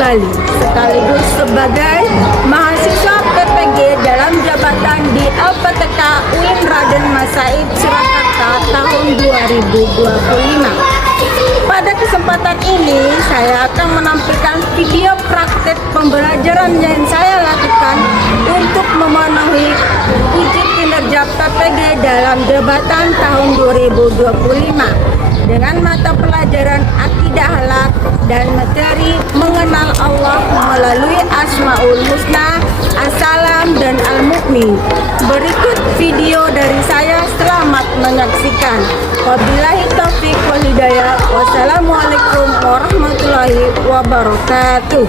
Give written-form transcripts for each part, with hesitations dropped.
kembali sekaligus sebagai mahasiswa PPG dalam jabatan di LPTK UIN Raden Mas Said Surakarta tahun 2025. Pada kesempatan ini saya akan menampilkan video praktek pembelajaran yang saya lakukan untuk memenuhi uji kinerja PPG dalam jabatan tahun 2025 dengan mata pelajaran akidah halak dan materi mengenal Allah melalui Asmaul Husna, As-Salam, dan Al-Mu'min. Berikut video dari saya, selamat menyaksikan. Wabillahi taufiq wal hidayah. Wassalamualaikum warahmatullahi wabarakatuh.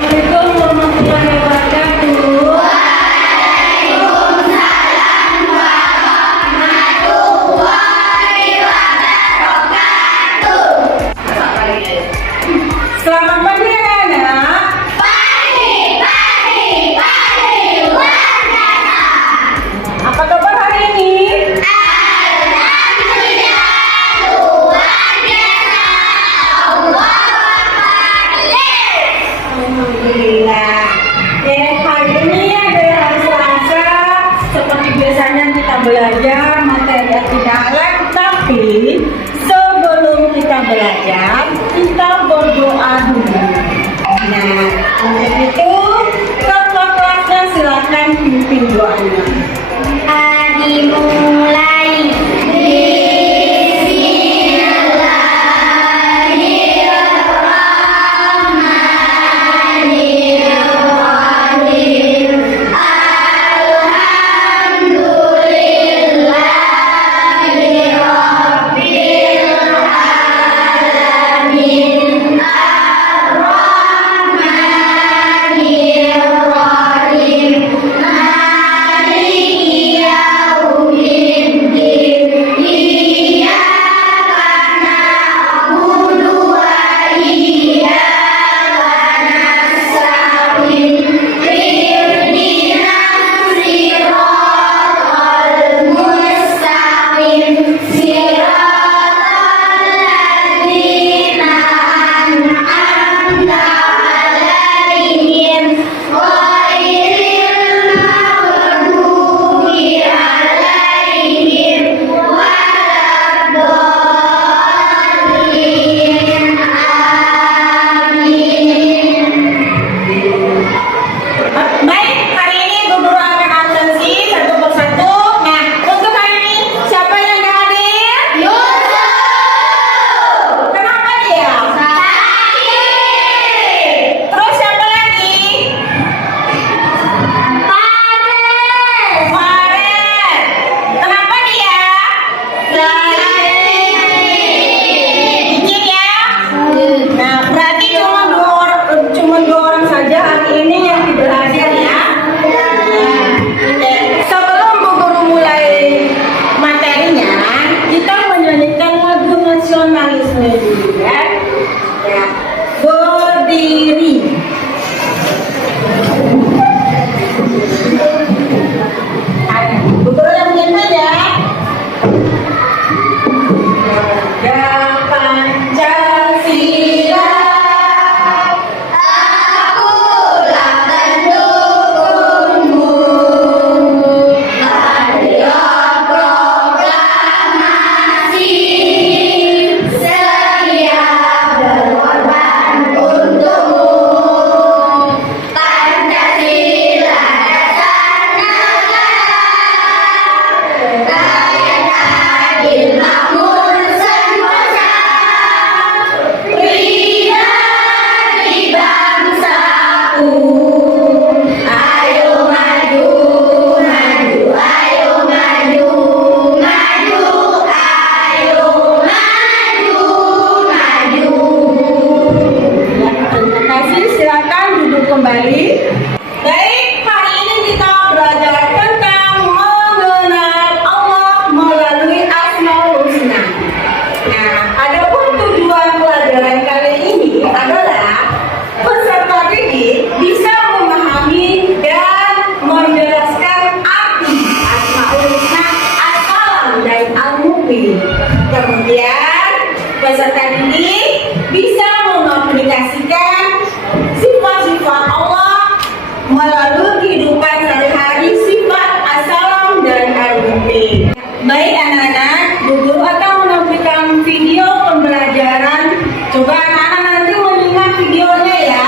Assalamualaikum warahmatullahi wabarakatuh. Selamat pagi anak-anak. Pagi. Apa kabar hari ini? Alhamdulillah, luar biasa. Alhamdulillah. Hari ini adalah hari Selasa. Seperti biasanya kita belajar materi akidah halak, tapi sebelum kita belajar, kita berdoa dulu. Nah, untuk itu ketua kelasnya silakan pimpin doanya. Dimulai. Bismillahirrahmanirrahim. Baik anak-anak, Bu Guru akan menampilkan video pembelajaran. Coba anak-anak nanti menyimak videonya ya.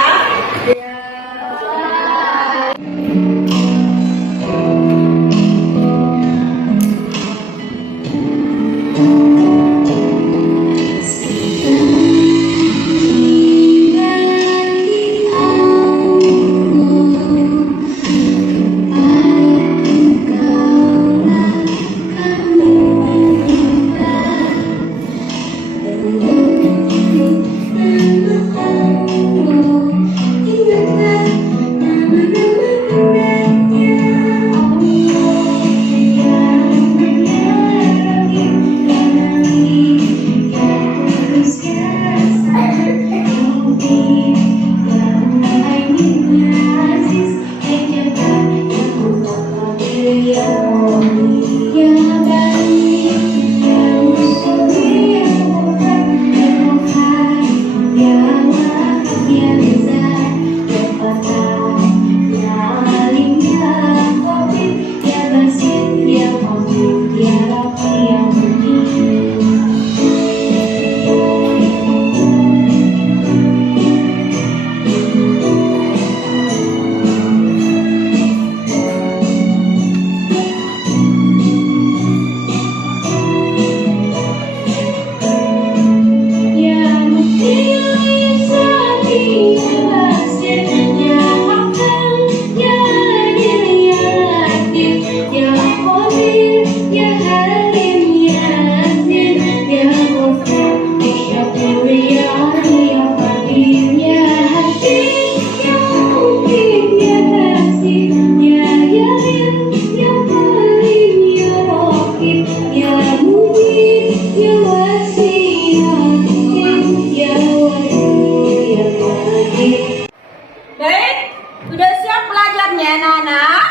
Baik, sudah siap belajarnya anak-anak?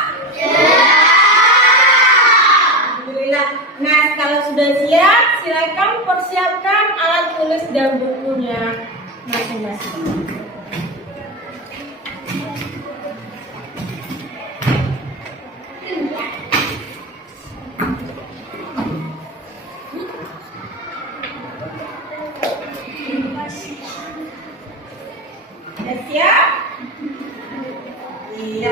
Alhamdulillah. Nah, kalau sudah siap, silakan persiapkan alat tulis dan bukunya masing-masing. Sudah siap? Iya.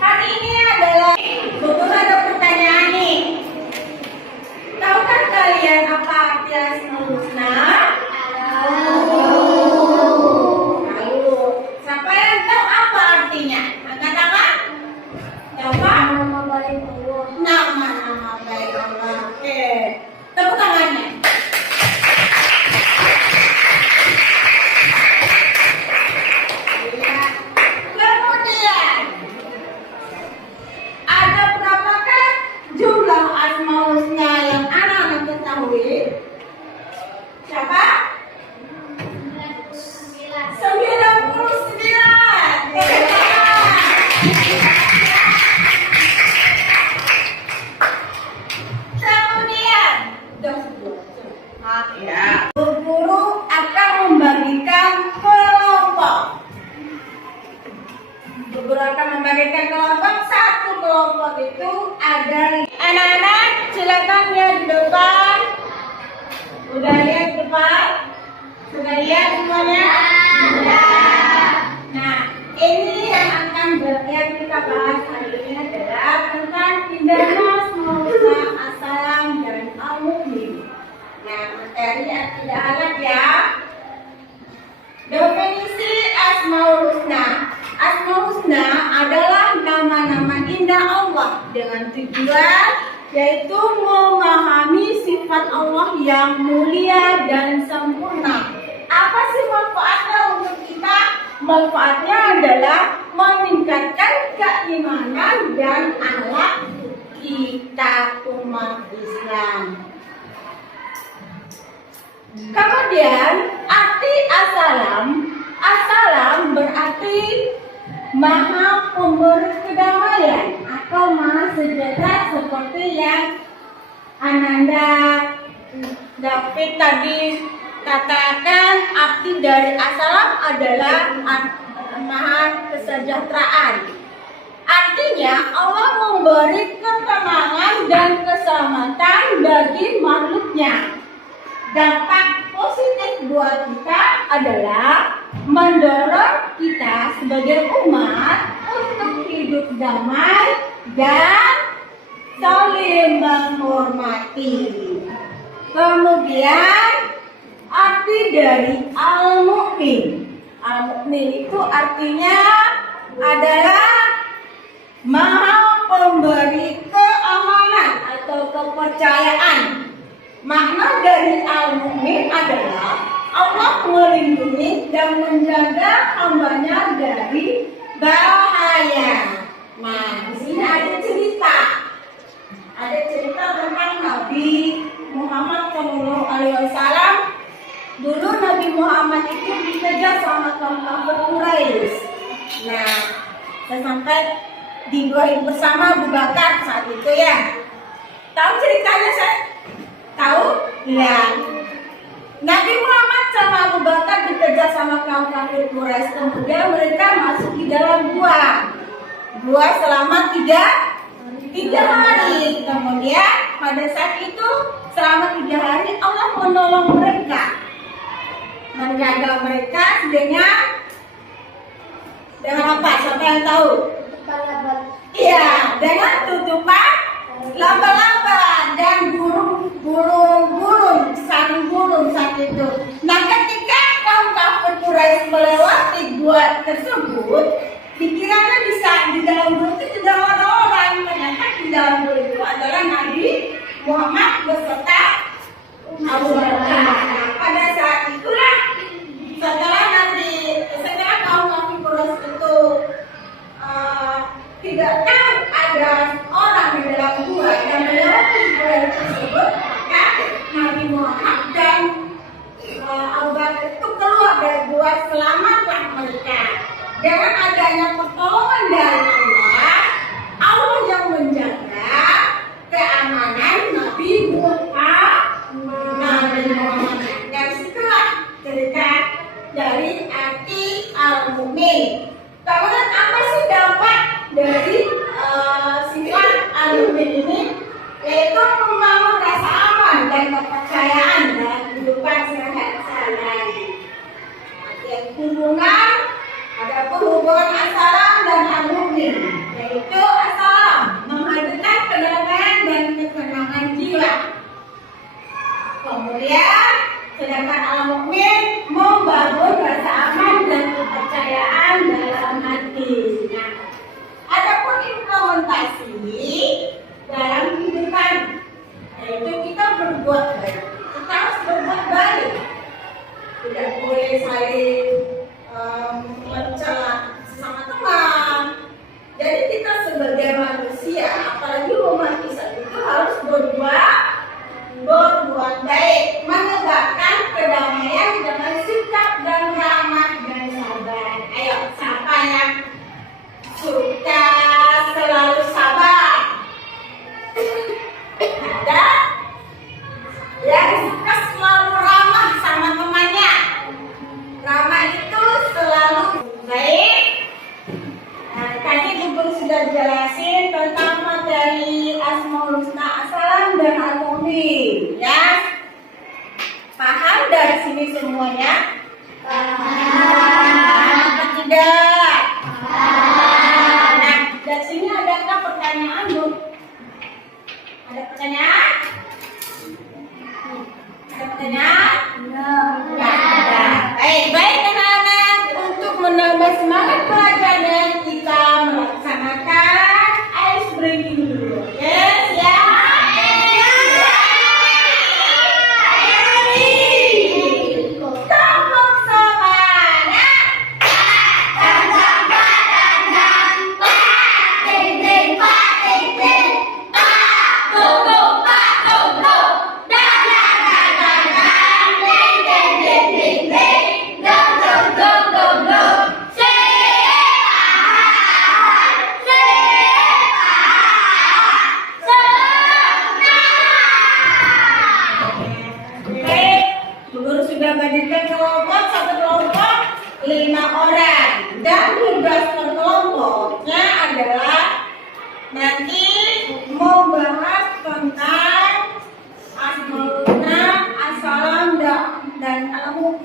Hari ini adalah beberapa ada pertanyaan nih. Tahukah kalian apa arti Asmaul Husna? Tahu. Siapa yang tahu apa artinya? Angkat tangan. Siapa? Nama baik Allah. Nama baik Allah. Oke. Tepuk tangannya. Siapa? 99. Kemudian, Bu Guru akan membagikan kelompok. Bu Guru akan membagikan kelompok. Satu kelompok itu ada anak-anak. Silakan lihat di depan. Udah lihat depan? Sudah lihat semuanya? Sudah. Nah, ini yang kita bahas hari ini adalah tentang pidana semula asalam dan al-mu'min. Nah, materi yang tidak alat ya. Definisi Asmaul Husna. Asmaul Husna adalah nama-nama indah Allah dengan tujuan yaitu memahami sifat Allah yang mulia dan sempurna. Apa sih manfaatnya untuk kita? Manfaatnya adalah meningkatkan keimanan dan akhlak kita umat Islam. Kemudian arti asalam berarti Maha Pemberi Kedamaian atau Maha Sejahtera, seperti yang Ananda David tadi katakan. Arti dari asalam adalah Maha Kesejahteraan. Artinya Allah memberi ketenangan dan keselamatan bagi makhluknya. Dampak positif buat kita adalah mendorong kita sebagai umat untuk hidup damai dan saling menghormati. Kemudian arti dari al-mu'min. Al-mu'min itu artinya adalah maha pemberi keamanan atau kepercayaan. Makna dari al-mu'min adalah Allah melindungi dan menjaga hambanya dari bahaya. Nah, di sini ada cerita. Ada cerita tentang Nabi Muhammad SAW. Dulu Nabi Muhammad itu dikejar sama kaum kafir Quraisy. Nah, sampai dibuahin bersama Abu Bakar saat itu ya. Tahu ceritanya saya? Tahu? Ya. Nabi Muhammad sama Abu Bakar dikejar sama kaum kafir Quraisy. Kemudian mereka masuk di dalam gua selama tiga hari. Kemudian pada saat itu selama 3 hari Allah menolong mereka, menjaga mereka dengan apa? Siapa yang tahu? Iya, dengan tutupan laba-laba dan burung saat itu. Nah, ketika kaum kafir Quraisy melewati gua tersebut, pikirannya bisa di dalam gua itu tidak ada orang. Ternyata di dalam gua itu adalah Nabi Muhammad beserta Abu Bakar. Pada saat itulah setelah kaum kafir Quraisy itu tidak tahu ada orang di dalam gua dan melewati gua tersebut, maka Nabi Muhammad dan Abu Bakar itu keluar dari gua, selamatlah mereka. Dengan adanya pertolongan dari Allah yang menjaga keamanan Nabi Muhammad. Dan situlah cerita dari arti al-mu'min. Kemudian apa sih dampak dari sifat al-mu'min ini? Yaitu membangun rasa aman dan kepercayaan dalam kehidupan sehari-hari. Hubungan, ada hubungan as-salam dan al-mu'min, yaitu as-salam menghadirkan kedamaian dan ketenangan jiwa. Kemudian sedangkan al-mu'min membangun rasa aman dan kepercayaan dalam hati. Nah, adapun implementasi dalam kehidupan, yaitu kita berbuat baik. Kita harus berbuat baik. Tidak boleh saling mencela sesama teman. Jadi kita sebagai manusia, apalagi umat Islam itu harus berbuat baik, menegakkan kedamaian dengan sikap dan ramah dan sabar. Ayo, siapa yang suka selalu sabar? Ada? Yang suka selalu ramah sama temannya. Ramah itu selalu baik. Nah, tadi Ibu sudah jelasin tentang materi Asmaul Husna as-salam dan al-mu'min, ya. Paham dari sini semuanya? Paham atau tidak? Nah, dari sini adakah pertanyaan, Bu? Ada pertanyaan? Ada pertanyaan? Baik anak-anak, untuk menambah semangat pelajaran kita melaksanakan ice breaking dulu. Yes, ya. Tepuk semangat.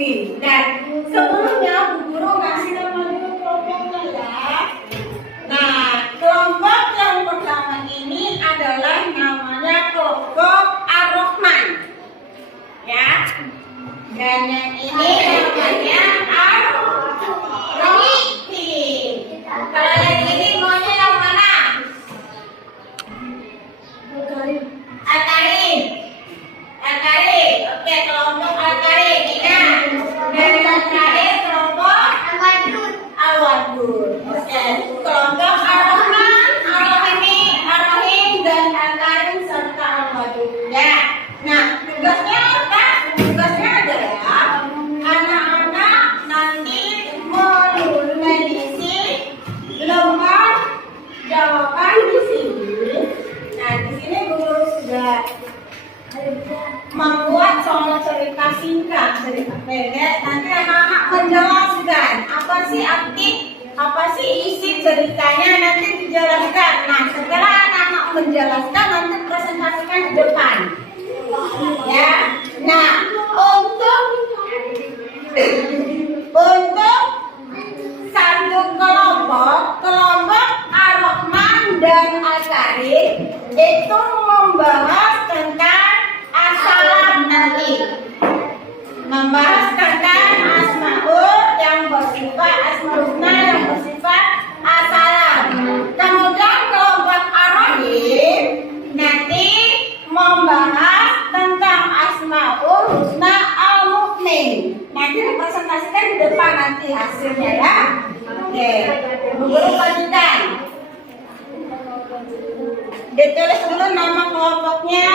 Oke, dan sebelumnya Bu Guru ngasih nama dulu kelompoknya ya. Nah, kelompok yang pertama ini adalah namanya kelompok Ar-Rahman. Ya. Dan yang ini namanya Ar-Rahim. Kalau yang ini maunya yang mana? Al-Karim. Al-Karim. Oke, kelompok Al-Karim. Ingat. Dan yang terakhir kelompok Al-Wadud. Oke, kelompok Ar-Rahman, Ar-Rahim, dan Al-Karim serta Al-Wadud. Ya. Nah, tugasnya apa? Tugasnya adalah anak-anak nanti mengisi lembar jawaban di sini. Nah, di sini guru sudah membuat soal cerita singkat, cerita pendek. Nanti anak-anak menjelaskan apa sih arti, apa sih isi ceritanya, nanti dijelaskan. Nah, setelah anak-anak menjelaskan, nanti presentasikan di depan. Ya. Nah, untuk satu kelompok Ar-Rahman dan Al-Karim itu membahas tentang as-salam nanti. Membahas tentang asmaul yang bersifat asmaul-husna yang bersifat as-salam. Kemudian kelompok Ar-Rahim nanti membahas tentang asmaul husna al-mukmin. Nanti dipresentasikan di depan nanti hasilnya ya. Oke, guru lanjutkan. Ditulis dulu nama kelompoknya.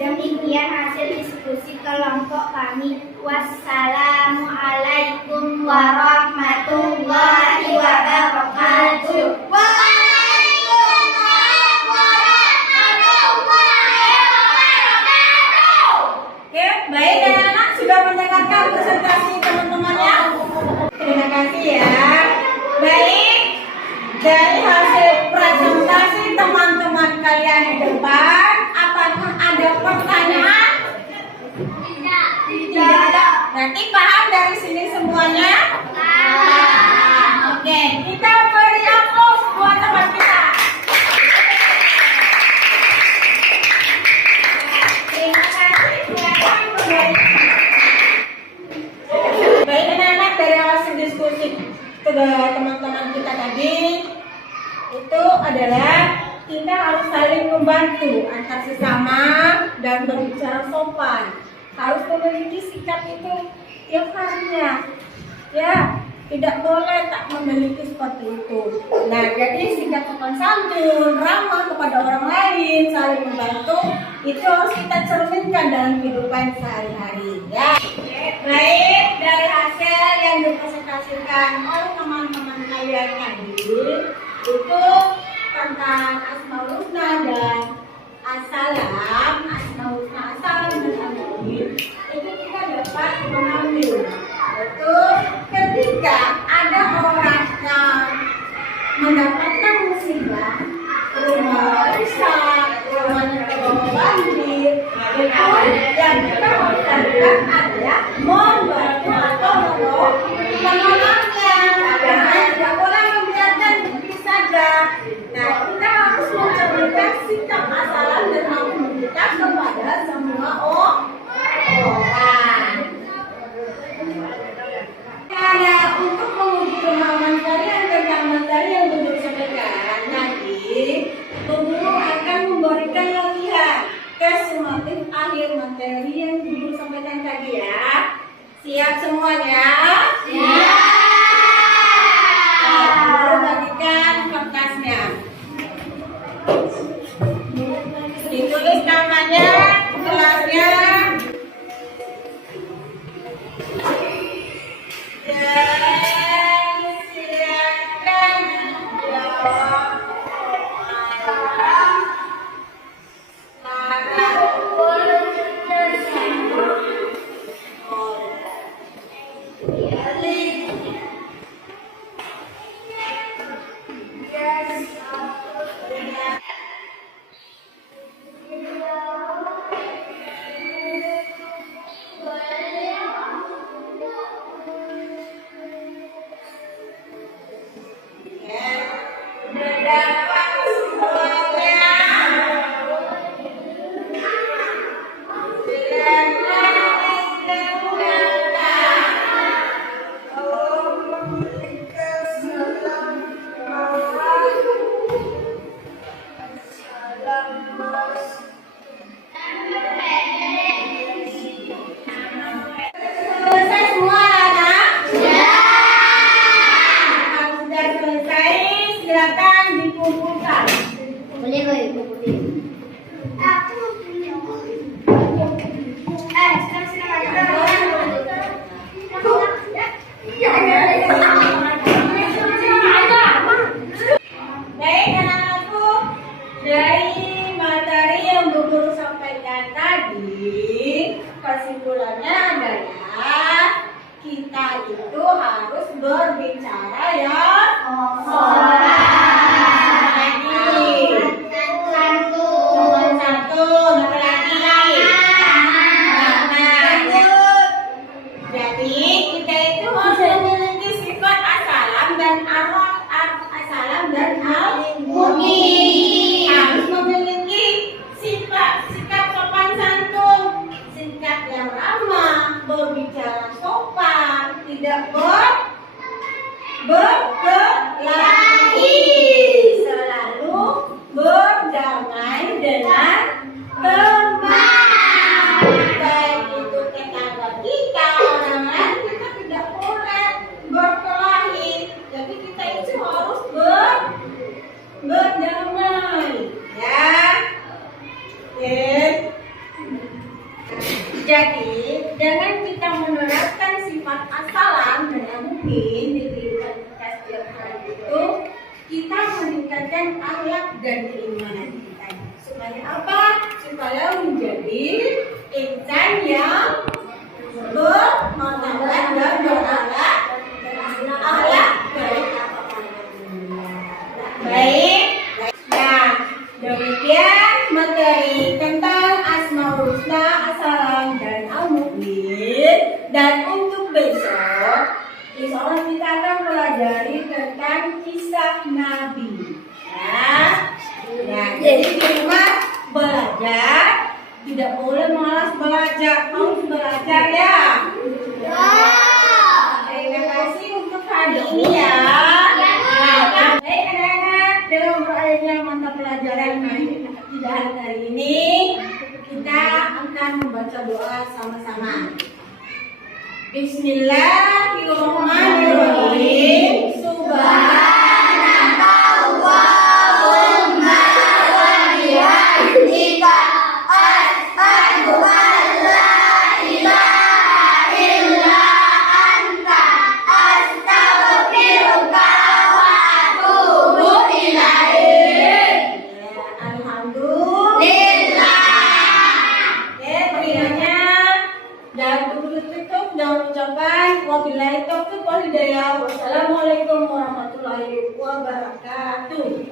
Demikian hasil diskusi kelompok kami. Wassalamualaikum warahmatullahi wabarakatuh. Waalaikumsalam warahmatullahi wabarakatuh. Oke, baik anak-anak sudah mendengarkan presentasi teman-temannya. Terima kasih ya. Baik, dari hasil presentasi teman-teman kalian di depan, apakah ada pertanyaan? Tidak ada. Berarti paham dari sini semuanya? Oke, kita beri aplaus buat teman kita. Terima kasih. Silakan kembali. Baik anak-anak, dari hasil diskusi teman-teman kita tadi itu adalah kita harus saling membantu antar sesama dan berbicara sopan. Harus memiliki sikap itu tiap harinya, ya, tidak boleh tak memiliki seperti itu. Nah, jadi sikap sopan santun, ramah kepada orang lain, saling membantu, itu harus kita cerminkan dalam kehidupan sehari-hari, ya. Baik, dari hasil yang dipresentasikan oleh teman-teman kalian tadi itu tentang Asmaul Husna dan Assalam, Asmaul Husna, Assalam dan Al-Mu'min, itu kita dapat mengambil itu ketika ada orang yang mendapatkan musibah, rumah rusak, rumahnya terbawa banjir, itu yang kita harus lakukan adalah membantu atau menolongnya. Jangan tidak boleh membiarkan begitu saja. Nah, kita harus mencerminkan sikap Assalam dan Al-Mu'min kita kepada semua orang. Karena untuk menguji pemahaman kalian tentang materi yang Guru sampaikan nanti, Guru akan memberikan latihan kesumatif akhir materi yang Guru sampaikan tadi ya. Siap semuanya? Siap. Guru bagikan kertasnya. Ditulis namanya, kelasnya. Selesai semua anak? Ya. Kalau sudah selesai, silakan dikumpulkan. Boleh, boleh. Baik anak-anakku, dari materi yang Bu Guru sampaikan tadi, kesimpulannya adalah kita itu harus berbicara ya sopan. Sopan santun, apalagi? Jadi kita itu harus memiliki sifat Assalam dan Assalam dan Al-Mu'min. Harus memiliki sikap sopan santun, sikap yang ramah, berbicara sopan, tidak berkelahi, selalu berdamai dengan teman. Baik itu tetangga kita, orang lain, kita tidak boleh berkelahi. Tapi kita itu harus berdamai, ya. Oke. Jadi, dengan kita menerapkan sifat asalan dan yang mungkin di kehidupan kita setiap hari itu, kita meningkatkan akhlak dan keimanan kita. Supaya apa? Supaya menjadi insan yang bermartabat dan berakhlak baik. Baik. Nah, demikian materi tentang Asmaul Husna, As-Salam dan Al-Mu'min. Dan untuk besok, insya Allah kita akan pelajari tentang kisah Nabi. Ya, jadi di rumah belajar, tidak boleh malas belajar, harus belajar ya. Terima kasih untuk hari ini ya. Nah, baik anak-anak, dalam berakhirnya mata pelajaran hari ini, kita akan membaca doa sama-sama. Bismillahirrahmanirrahim. Subhanaka Allahumma wa bihamdika asyhadu an la ilaha illa anta astaghfiruka wa atubu ilaik. Alhamdulillah. Berikannya dan tutup dan ucapan wabillahi taufiq wal hidayah. Wassalamualaikum warahmatullahi wabarakatuh.